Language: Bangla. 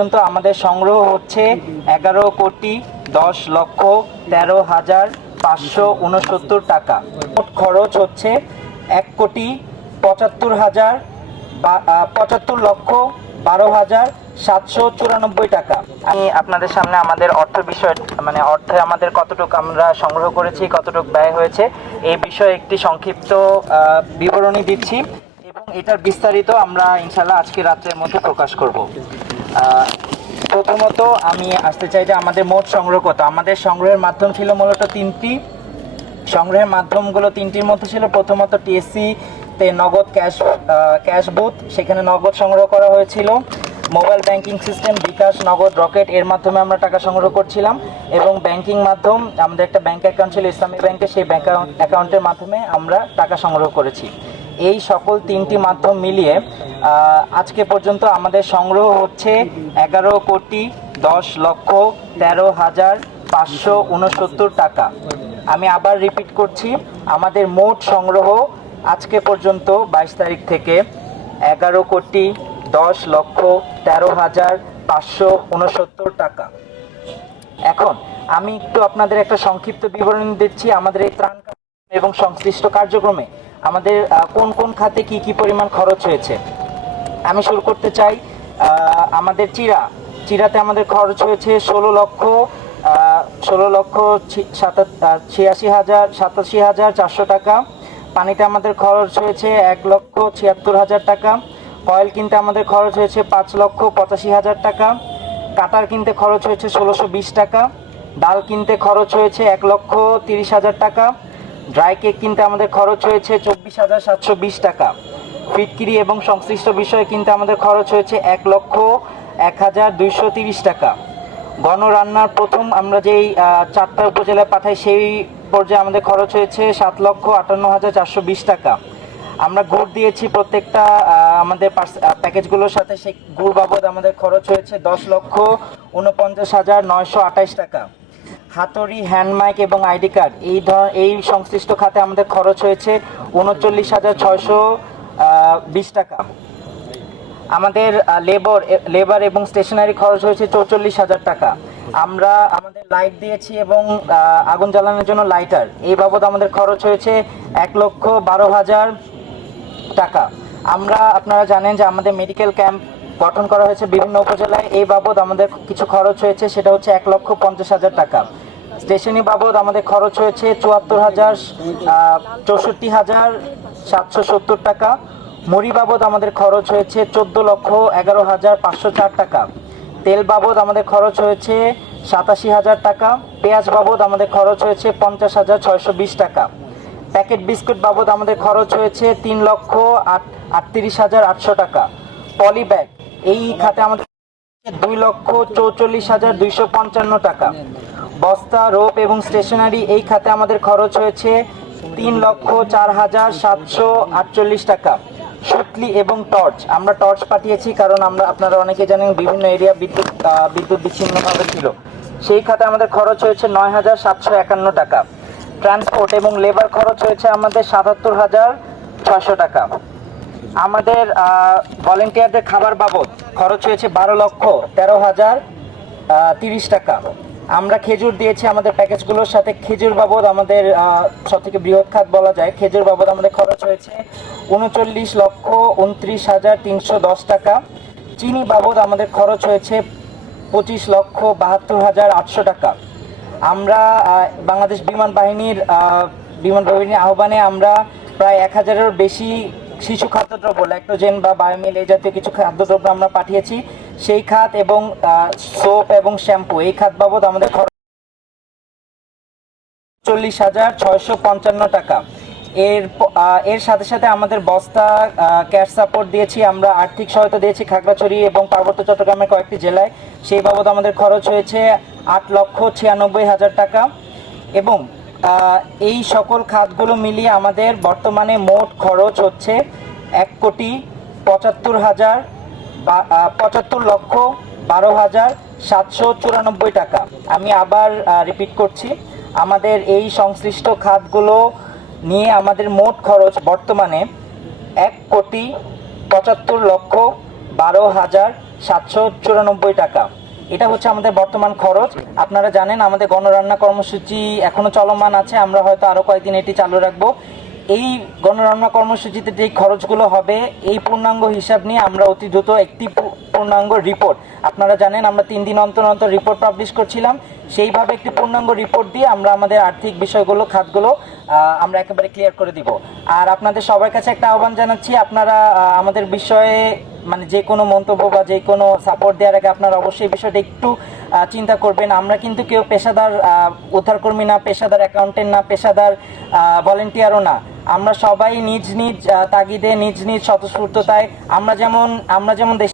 পর্যন্ত আমাদের সংগ্রহ হচ্ছে এগারো কোটি দশ লক্ষ তেরো হাজার পাঁচশো উনসত্তর টাকা। মোট খরচ হচ্ছে এক কোটি পঁচাত্তর হাজার পঁচাত্তর লক্ষ বারো হাজার সাতশো চুরানব্বই টাকা। আমি আপনাদের সামনে আমাদের অর্থ বিষয় মানে অর্থে আমাদের কতটুকু আমরা সংগ্রহ করেছি, কতটুকু ব্যয় হয়েছে, এই বিষয়ে একটি সংক্ষিপ্ত বিবরণী দিচ্ছি এবং এটার বিস্তারিত আমরা ইনশাল্লাহ আজকে রাত্রের মধ্যে প্রকাশ করব। প্রথমত আমি আসতে চাই যে আমাদের মোট সংগ্রহ কত? আমাদের সংগ্রহের মাধ্যম ছিল মূলত তিনটি। সংগ্রহের মাধ্যমগুলো তিনটির মধ্যে ছিল প্রথমত টিএসসি তে নগদ ক্যাশ ক্যাশ বুথ, সেখানে নগদ সংগ্রহ করা হয়েছিল। মোবাইল ব্যাংকিং সিস্টেম, বিকাশ, নগদ, রকেট, এর মাধ্যমে আমরা টাকা সংগ্রহ করছিলাম। এবং ব্যাংকিং মাধ্যম, আমাদের একটা ব্যাংক অ্যাকাউন্ট ছিল, ইসলামী ব্যাংকে সেই ব্যাংক অ্যাকাউন্টের মাধ্যমে আমরা টাকা সংগ্রহ করেছি। এই সকল তিনটি মাধ্যম মিলিয়ে আজকে পর্যন্ত আমাদের সংগ্রহ হচ্ছে এগারো কোটি দশ লক্ষ তেরো হাজার পাঁচশো উনসত্তর টাকা। আমি আবার রিপিট করছি, আমাদের মোট সংগ্রহ আজকে পর্যন্ত বাইশ তারিখ থেকে এগারো কোটি দশ লক্ষ তেরো হাজার পাঁচশো উনসত্তর টাকা। এখন আমি একটু আপনাদের একটা সংক্ষিপ্ত বিবরণ দিচ্ছি, আমাদের এই ত্রাণ এবং সংশ্লিষ্ট কার্যক্রমে। আমাদের কোন কোন খাতে কি কি পরিমাণ খরচ হয়েছে? আমি শুরু করতে চাই আমাদের চিরা। চিরাতে আমাদের খরচ হয়েছে ষোলো লক্ষ ষোলো লক্ষ ছিয়াশি হাজার, সাতাশি হাজার চারশো টাকা। পানিতে আমাদের খরচ হয়েছে এক লক্ষ ছিয়াত্তর হাজার টাকা। অয়েল কিনতে আমাদের খরচ হয়েছে পাঁচ লক্ষ পঁচাশি হাজার টাকা। কাটার কিনতে খরচ হয়েছে ষোলোশো বিশ টাকা। ডাল কিনতে খরচ হয়েছে এক লক্ষ তিরিশ হাজার টাকা। ড্রাই কেক কিনতে আমাদের খরচ হয়েছে চব্বিশ হাজার সাতশো বিশ টাকা। ফিটকিরি এবং সংশ্লিষ্ট বিষয়ে কিনতে আমাদের খরচ হয়েছে এক লক্ষ এক হাজার দুইশো তিরিশ টাকা। গণরান্নার প্রথম আমরা যেই চারটা উপজেলায় পাঠাই সেই পর্যায়ে আমাদের খরচ হয়েছে সাত লক্ষ আটান্ন হাজার চারশো বিশ টাকা। আমরা গুড় দিয়েছি প্রত্যেকটা আমাদের প্যাকেজগুলোর সাথে সেই গুড় বাবদ আমাদের খরচ হয়েছে দশ লক্ষ উনপঞ্চাশ হাজার নয়শো আঠাশ টাকা। হাতুড়ি হ্যান্ডমাইক এবং আইডি কার্ড এই এই সংশ্লিষ্ট খাতে আমাদের খরচ হয়েছে উনচল্লিশ হাজার ছয়শো বিশ টাকা। আমাদের লেবার লেবার এবং স্টেশনারি খরচ হয়েছে চৌচল্লিশ হাজার টাকা। আমরা আমাদের লাইট দিয়েছি এবং আগুন জ্বালানোর জন্য লাইটার এই বাবদ আমাদের খরচ হয়েছে এক লক্ষ বারো হাজার টাকা। আমরা, আপনারা জানেন যে আমাদের মেডিকেল ক্যাম্প গঠন করা হয়েছে বিভিন্ন উপজেলায়। এই বাবদ আমাদের কিছু খরচ হয়েছে, সেটা হচ্ছে এক লক্ষ পঞ্চাশ হাজার টাকা। স্টেশনি বাবদ আমাদের খরচ হয়েছে চুয়াত্তর হাজার চৌষট্টি হাজার সাতশো সত্তর টাকা। মুড়ি বাবদ আমাদের খরচ হয়েছে চোদ্দ লক্ষ এগারো হাজার পাঁচশো চার টাকা। তেল বাবদ আমাদের খরচ হয়েছে সাতাশি হাজার টাকা। পেঁয়াজ বাবদ আমাদের খরচ হয়েছে পঞ্চাশ হাজার ছয়শো বিশ টাকা। প্যাকেট বিস্কুট বাবদ আমাদের খরচ হয়েছে তিন লক্ষ আট, আটত্রিশ হাজার আটশো টাকা। পলি ব্যাগ এই খাতে আমাদের দুই লক্ষ চৌচল্লিশ হাজার দুইশো পঞ্চান্ন টাকা। বস্তা, রোপ এবং স্টেশনারি এই খাতে আমাদের খরচ হয়েছে তিন লক্ষ চার হাজার সাতশো আটচল্লিশ টাকা। সুতলি এবং টর্চ, আমরা টর্চ পাঠিয়েছি কারণ আমরা, আপনারা অনেকে জানেন বিভিন্ন এরিয়া বিদ্যুৎ বিদ্যুৎ বিচ্ছিন্নভাবে ছিল। সেই খাতে আমাদের খরচ হয়েছে নয় হাজার সাতশো একান্ন টাকা। ট্রান্সপোর্ট এবং লেবার খরচ হয়েছে আমাদের সাতাত্তর হাজার ছয়শো টাকা। আমাদের ভলেন্টিয়ারদের খাবার বাবদ খরচ হয়েছে বারো লক্ষ তেরো হাজার তিরিশ টাকা। আমরা খেজুর দিয়েছি আমাদের প্যাকেজগুলোর সাথে। খেজুর বাবদ আমাদের সব থেকে বৃহৎ খাত বলা যায়। খেজুর বাবদ আমাদের খরচ হয়েছে উনচল্লিশ লক্ষ উনত্রিশ হাজার তিনশো দশ টাকা। চিনি বাবদ আমাদের খরচ হয়েছে পঁচিশ লক্ষ বাহাত্তর হাজার আটশো টাকা। আমরা বাংলাদেশ বিমান বাহিনীর বিমান বাহিনীর আহ্বানে আমরা প্রায় এক হাজারেরও বেশি শিশু খাদ্যদ্রব্য ল্যাক্টোজেন বা বায়োমিল এই জাতীয় কিছু খাদ্যদ্রব্য আমরা পাঠিয়েছি। সেই খাত এবং সোপ এবং শ্যাম্পু এই খাত বাবদ আমাদের খরচ চল্লিশ হাজার ছয়শো পঞ্চান্ন টাকা। এর এর সাথে সাথে আমাদের বস্তা ক্যাশ সাপোর্ট দিয়েছি, আমরা আর্থিক সহায়তা দিয়েছি খাগড়াছড়ি এবং পার্বত্য চট্টগ্রামের কয়েকটি জেলায়। সেই বাবদ আমাদের খরচ হয়েছে আট লক্ষ ছিয়ানব্বই হাজার টাকা। এবং এই সকল খাতগুলো মিলিয়ে আমাদের বর্তমানে মোট খরচ হচ্ছে এক কোটি পঁচাত্তর হাজার পঁচাত্তর লক্ষ বারো হাজার সাতশো চুরানব্বই টাকা। আমি আবার রিপিট করছি। আমাদের এই সংশ্লিষ্ট খাতগুলো নিয়ে আমাদের মোট খরচ বর্তমানে এক কোটি পঁচাত্তর লক্ষ বারো হাজার সাতশো চুরানব্বই টাকা। এটা হচ্ছে আমাদের বর্তমান খরচ। আপনারা জানেন, আমাদের গণরান্না কর্মসূচি এখনও চলমান আছে। আমরা হয়তো আরও কয়েকদিন এটি চালু রাখব। এই গণরান্না কর্মসূচিতে যে খরচগুলো হবে, এই পূর্ণাঙ্গ হিসাব নিয়ে আমরা অতি দ্রুত একটি পূর্ণাঙ্গ রিপোর্ট। আপনারা জানেন, আমরা তিন দিন অন্তর অন্তর রিপোর্ট পাবলিশ করছিলাম। সেইভাবে একটি পূর্ণাঙ্গ রিপোর্ট দিয়ে আমরা আমাদের আর্থিক বিষয়গুলো, খাতগুলো আমরা একেবারে ক্লিয়ার করে দিব। আর আপনাদের সবার কাছে একটা আহ্বান জানাচ্ছি, আপনারা আমাদের বিষয়ে মানে যে কোনো মন্তব্য বা যে কোনো সাপোর্ট দেওয়ার আগে আপনার অবশ্যই বিষয়টা একটু চিন্তা করবেন। আমরা কিন্তু কেউ পেশাদার উদ্ধারকর্মী না, পেশাদার অ্যাকাউন্টেন্ট না, পেশাদার ভলেন্টিয়ারও না। আমরা সবাই নিজ নিজ তাগিদে, নিজ নিজ স্বতঃস্ফূর্ততায় আমরা যেমন আমরা যেমন দেশ